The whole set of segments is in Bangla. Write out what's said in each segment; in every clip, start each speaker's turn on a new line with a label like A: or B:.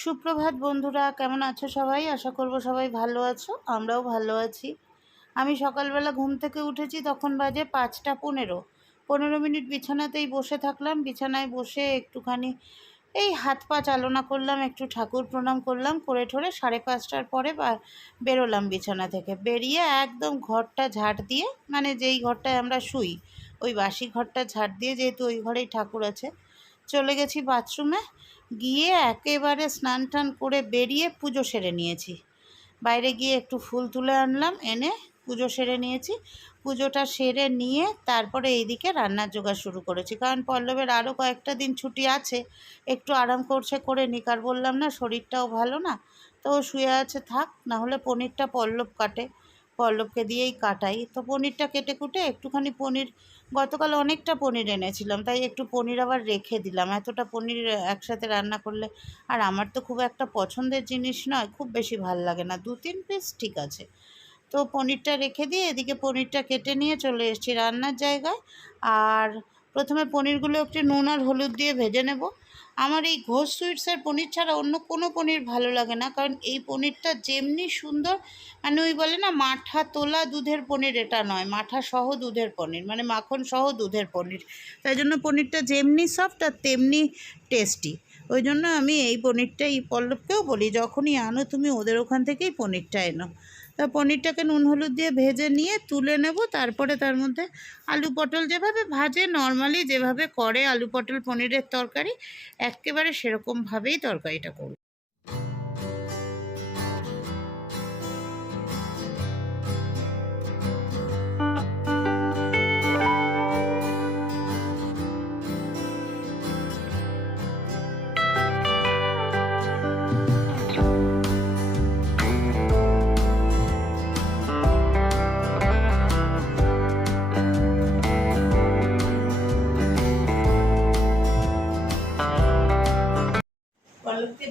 A: সুপ্রভাত বন্ধুরা, কেমন আছো সবাই? আশা করব সবাই ভালো আছো, আমরাও ভালো আছি। আমি সকালবেলা ঘুম থেকে উঠেছি, তখন বাজে পাঁচটা পনেরো। পনেরো মিনিট বিছানাতেই বসে থাকলাম, বিছানায় বসে একটুখানি এই হাত পা চালনা করলাম, একটু ঠাকুর প্রণাম করলাম, করে ঠরে সাড়ে পাঁচটার পরে বেরোলাম বিছানা থেকে। বেরিয়ে একদম ঘরটা ঝাড় দিয়ে মানে যেই ঘরটায় আমরা শুই, ওই বাসি ঘরটা ঝাড় দিয়ে, যেহেতু ওই ঘরেই ঠাকুর আছে, চলে গেছি বাথরুমে। গিয়ে একেবারে স্নান টান করে বেরিয়ে পুজো সেরে নিয়েছি। বাইরে গিয়ে একটু ফুল তুলে আনলাম, এনে পুজো সেরে নিয়েছি। পুজোটা সেরে নিয়ে তারপরে এইদিকে রান্নার জোগাড় শুরু করেছি। কারণ পল্লবের আরও কয়েকটা দিন ছুটি আছে, একটু আরাম করছে করে নিক। আর বললাম না, শরীরটাও ভালো না, তো শুয়ে আছে, থাক, না হলে পনিরটা পল্লব কাটে। পল্লবকে দিয়েই কাটাই। তো পনিরটা কেটে কুটে একটুখানি পনির, গতকাল অনেকটা পনির এনেছিলাম, তাই একটু পনির আবার রেখে দিলাম। এতটা পনির একসাথে রান্না করলে আর আমার তো খুব একটা পছন্দের জিনিস নয়, খুব বেশি ভালো লাগে না। দু তিন পিস ঠিক আছে। তো পনিরটা রেখে দিয়ে এদিকে পনিরটা কেটে নিয়ে চলে এসেছি রান্নার জায়গায়। আর প্রথমে পনিরগুলো একটু নুন আর হলুদ দিয়ে ভেজে নেব। আমার এই ঘোষ সুইটসের পনির ছাড়া অন্য কোনো পনির ভালো লাগে না। কারণ এই পনিরটা যেমনি সুন্দর মানে ওই বলে না, মাঠা তোলা দুধের পনির এটা নয়, মাঠা সহ দুধের পনির মানে মাখন সহ দুধের পনির। তাই জন্য পনিরটা যেমনি সফট আর তেমনি টেস্টি ওই জন্য আমি এই পনিরটা এই পল্লবকেও বলি, যখনই আনো তুমি ওদের ওখান থেকেই পনিরটা এনো। তা পনিরটাকে নুন হলুদ দিয়ে ভেজে নিয়ে তুলে নেব। তারপরে তার মধ্যে আলু পটল যেভাবে ভাজে, নর্মালি যেভাবে করে আলু পটল পনিরের তরকারি, একেবারে সেরকমভাবেই তরকারিটা করব।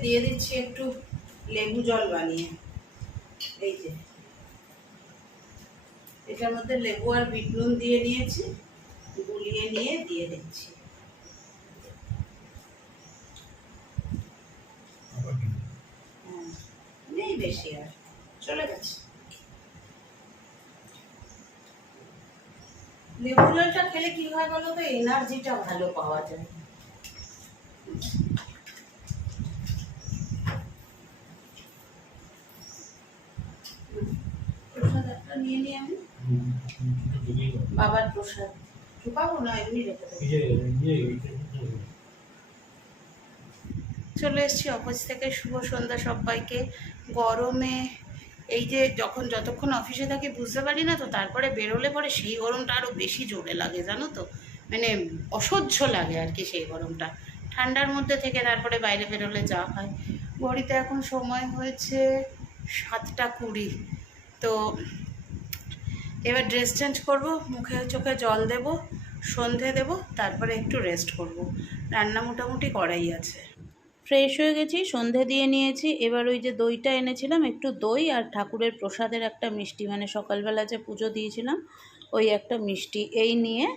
A: দিয়ে দিচ্ছি একটু লেবু জল বানিয়ে। এই যে। এটার মধ্যে লেবু আর বিট নুন দিয়ে নিয়েছি গুলিয়ে নিয়ে দিয়ে দিচ্ছি। হ্যাঁ, নেই বেশি আর চলে গেছে। লেবু জলটা খেলে কি হয় বলো তো এনার্জিটা ভালো পাওয়া যায় প্রসাদ একটা নিয়ে নিই আমি বাবার প্রসাদ। ঢুকাবো না এমনি চলে এসেছি অফিস থেকে। শুভ সন্ধ্যা সবাইকে। গরমে এই যে যখন যতক্ষণ অফিসে থাকি বুঝতে পারি না তো তারপরে বেরোলে পরে সেই গরমটা আরও বেশি জোরে লাগে জানো তো? মানে অসহ্য লাগে আর কি সেই গরমটা। ঠান্ডার মধ্যে থেকে তারপরে বাইরে বেরোলে যা হয়। ঘড়িতে এখন সময় হয়েছে সাতটা কুড়ি। তো এবার ড্রেস চেঞ্জ করব, মুখে চোখে জল দেব, সন্ধে দেব, তারপরে একটু রেস্ট করব। রান্না মোটামুটি করাই আছে। ফ্রেশ হয়ে গেছি, সন্ধে দিয়ে নিয়েছি। এবার ওই যে দইটা এনেছিলাম, একটু দই আর ঠাকুরের প্রসাদের একটা মিষ্টি। মানে সকালবেলা যে পুজো দিয়েছিলাম, ওই একটা মিষ্টি। এই নিয়ে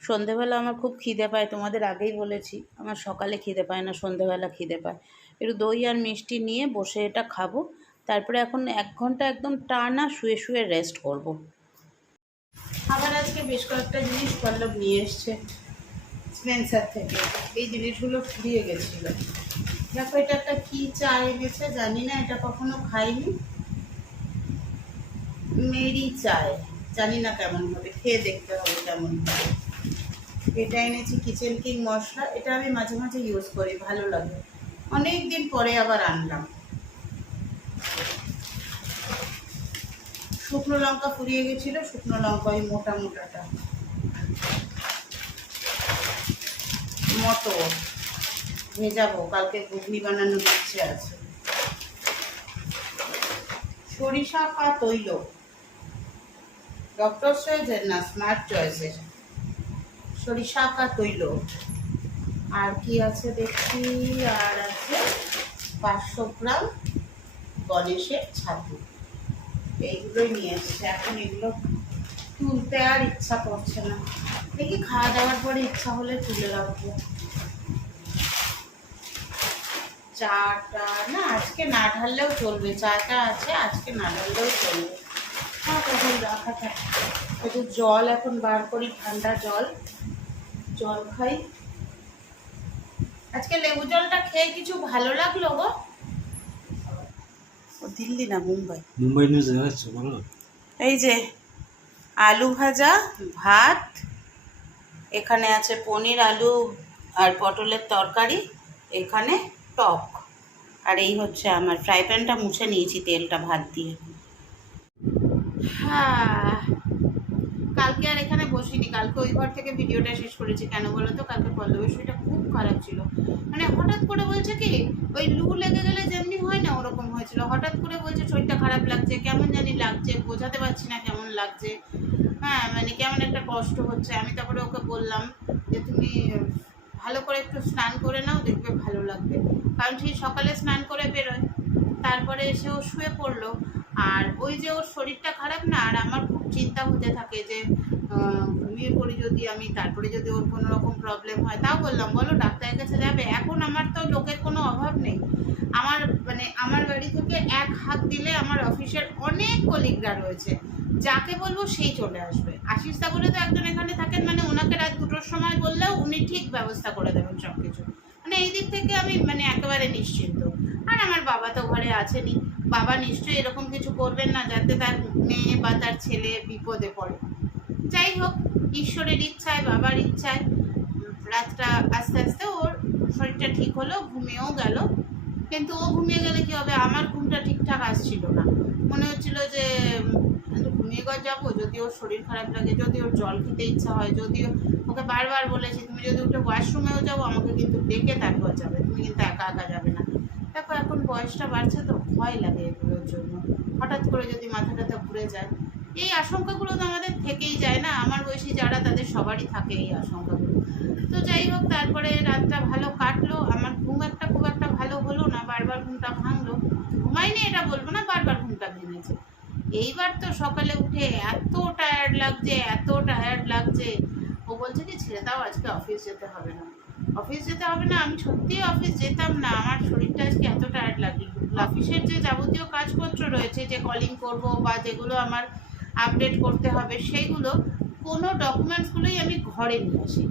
A: সন্ধেবেলা আমার খুব খিদে পায়, তোমাদের আগেই বলেছি। আমার সকালে খিদে পায় না, সন্ধেবেলা খিদে পায়। একটু দই আর মিষ্টি নিয়ে বসে এটা খাব। তারপরে এখন এক ঘণ্টা একদম টানা শুয়ে শুয়ে রেস্ট করব। আবার আজকে বেশ কয়েকটা জিনিস পল্লব নিয়ে এসছে স্পেন্সার থেকে। এই জিনিসগুলো ফুরিয়ে গেছিল। দেখো, এটা একটা কী চা এনেছে জানি না, এটা কখনো খাইনি। মেরি চায়, জানি না কেমন হবে, খেয়ে দেখতে হবে কেমন এটা এনেছি কিচেন কিং মশলা, এটা আমি মাঝে মাঝে ইউজ করি, ভালো লাগে। অনেক দিন পরে আবার আনলাম। শুকনো লঙ্কা ফুরিয়ে গেছিল, শুকনো লঙ্কা ওই মোটা মোটাটা। মটর ভেজাবো কালকে ঘুগনি বানানোর ইচ্ছে আছে। সরিষা পা তৈল। ডক্টর চয়েসের না স্মার্ট চয়েসের সরিষা কা তৈল। আর কি আছে দেখছি? আর আছে পাঁচশো গ্রাম গণেশের ছাতু। এইগুলোই নিয়ে এসছে এখন এগুলো তুলতে আর ইচ্ছা করছে না। দেখি খাওয়া দাওয়ার পরে ইচ্ছা হলে তুলে রাখব চাটা না আজকে না ঢাললেও চলবে। চাটা আছে আজকে না ঢাললেও চলবে। হ্যাঁ তখন রাখা থাকে। একটু জল এখন বার করি, ঠান্ডা জল। জল খাই। আজকে লেবু জলটা খেয়ে কিছু ভালো লাগল গো? ও দিল্লি না মুম্বাই?
B: মুম্বাই নিউজ যাচ্ছে বলো।
A: এই যে আলু ভাজা ভাত এখানে আছে পনির আলু আর পটলের তরকারি এখানে টক। আর এই হচ্ছে আমার ফ্রাই প্যানটা মুছে নিয়েছি তেলটা ভাত দিয়ে। হ্যাঁ। কালকে আর এখানে বসিনি। কালকে ওই ঘর থেকে ভিডিওটা শেষ করেছি। কেন বলো তো? কালকে পল্লবের শরীরটা খুব খারাপ ছিল। মানে হঠাৎ করে বলছে কি, ওই লু লেগে গেলে যেমনি হয় না ওরকম হয়েছিল। হঠাৎ করে বলছে, শরীরটা খারাপ লাগছে। কেমন জানি লাগছে। বোঝাতে পারছি না কেমন লাগছে। হ্যাঁ মানে কেমন একটা কষ্ট হচ্ছে। আমি তারপরে ওকে বললাম যে, তুমি ভালো করে একটু স্নান করে নাও, দেখবে ভালো লাগবে। কারণ সেই সকালে স্নান করে বেরোয়। তারপরে এসে ও শুয়ে পড়ল। আর ওই যে ওর শরীরটা খারাপ না, আর আমার খুব চিন্তা হতে থাকে যে ঘুমিয়ে পড়ি যদি আমি, তারপরে যদি ওর কোনো রকম প্রবলেম হয়। তাও বললাম, বলো ডাক্তারের কাছে যাবে। এখন আমার তো লোকের কোনো অভাব নেই। আমার মানে আমার বাড়ি থেকে এক হাত দিলে আমার অফিসের অনেক কলিগরা রয়েছে। যাকে বলব সেই চলে আসবে। আশিস দা বলে তো একজন এখানে থাকেন মানে ওনাকে রাত দুটোর সময় বললেও উনি ঠিক ব্যবস্থা করে দেবেন সব কিছু মানে এই দিক থেকে আমি মানে একেবারে নিশ্চিন্ত। আর আমার বাবা তো ঘরে আছেনি বাবা নিশ্চয়ই এরকম কিছু করবেন না, যাতে তার মেয়ে বা তার ছেলে বিপদে পড়ে। যাই হোক, ঈশ্বরের ইচ্ছায়, বাবার ইচ্ছায়, রাতটা আস্তে আস্তে ওর শরীরটা ঠিক হলো, ঘুমিয়েও গেল। কিন্তু ও ঘুমিয়ে গেলে কি হবে? আমার ঘুমটা ঠিকঠাক আসছিল না। মনে হচ্ছিল যে ঘুমিয়ে ঘর যাব। যদি ওর শরীর খারাপ লাগে, যদি ওর জল খেতে ইচ্ছা হয়, যদি ও- ওকে বারবার বলেছি, তুমি যদি উঠে ওয়াশরুমেও যাব, আমাকে কিন্তু ডেকে তারপর যাবে তুমি কিন্তু একা একা যাবে না। দেখো, এখন বয়সটা বাড়ছে তো ভয় লাগে এগুলোর জন্য। হঠাৎ করে যদি মাথা টাথা ঘুরে যায়। এই আশঙ্কাগুলো তো আমাদের থেকেই যায় না? আমার বয়সী যারা, তাদের সবারই থাকে এই আশঙ্কাগুলো। তো যাই হোক, তারপরে রাতটা ভালো কাটলো। আমার ঘুম একটা খুব একটা ভালো হলো না, বারবার ঘুমটা ভাঙলো। ঘুমাইনি এটা বলব না, বারবার ঘুমটা ভেঙেছে। এইবার তো সকালে উঠে এত টায়ার্ড লাগছে, এত টায়ার্ড লাগছে। ও বলছে কি, ছেড়ে দাও, আজকে অফিস যেতে হবে না। অফিস যেতে হবে না, আমি সত্যিই অফিস যেতাম না। আমার শরীরটা আজকে এত টায়ার্ড লাগল অফিসের যে যাবতীয় কাজপত্র রয়েছে, যে কলিং করব বা যেগুলো আমার আপডেট করতে হবে, সেইগুলো কোনো ডকুমেন্টসগুলোই আমি ঘরে নিয়ে আসি।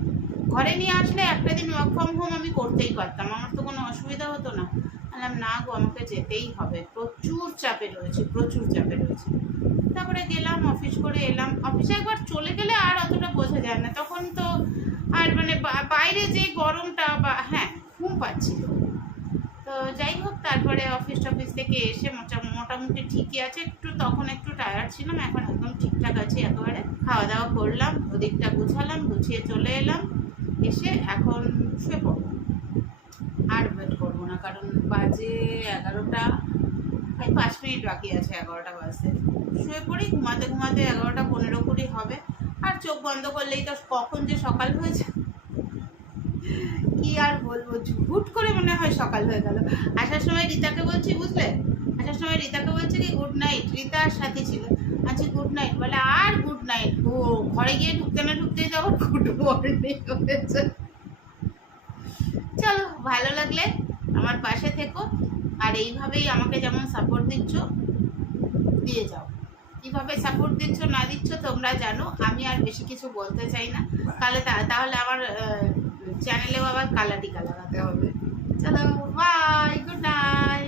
A: ঘরে নিয়ে আসলে একটা দিন ওয়ার্ক ফ্রম হোম আমি করতেই পারতাম। আমার তো কোনো অসুবিধা হতো না। বললাম, না গো, আমাকে যেতেই হবে। প্রচুর চাপে রয়েছে, প্রচুর চাপে রয়েছে। তারপরে গেলাম, অফিস করে এলাম। অফিসে একবার চলে গেলে আর অতটা বোঝা যায় না। তখন তো আর মানে বাইরে যে গরমটা বা হ্যাঁ ঘুম পাচ্ছিল। তো যাই হোক, তারপরে অফিস টফিস থেকে এসে মোটা- মোটামুটি ঠিকই আছে। একটু তখন একটু টায়ার্ড ছিলাম, এখন একদম ঠিকঠাক আছি একেবারে। খাওয়া দাওয়া করলাম, ওদিকটা গুছালাম, গুছিয়ে চলে এলাম। এসে এখন শুয়ে পড়ব। আর ওয়েট করব না, কারণ বাজে এগারোটা এই পাঁচ মিনিট বাকি আছে, এগারোটা বাজতে। শুয়ে পড়ি, ঘুমাতে ঘুমাতে এগারোটা পনেরো কুড়ি হবে। আর চোখ বন্ধ করলেই তো কখন যে সকাল হয়েছে কি আর বলব? হুট করে মনে হয় সকাল হয়ে গেল। আসার সময় রীতাকে বলছি, বুঝলে? আসার সময় রীতাকে বলছে কি, গুড নাইট। রীতা আর সাথে ছিল। আচ্ছা গুড নাইট। বলে, আর গুড নাইট? ও, ঘরে গিয়ে ঢুকতে না ঢুকতেই যাব গুড মর্নিং হয়েছে। চলো, ভালো লাগলে আমার পাশে থেকো আর এইভাবেই আমাকে যেমন সাপোর্ট দিচ্ছ, দিয়ে যাও। কীভাবে সাপোর্ট দিচ্ছ, না দিচ্ছ, তোমরা জানো। আমি আর বেশি কিছু বলতে চাই না। তাহলে তা- তাহলে আমার চ্যানেলেও আবার কালাটি কালাগাতে হবে। চলো বাই গুড নাইট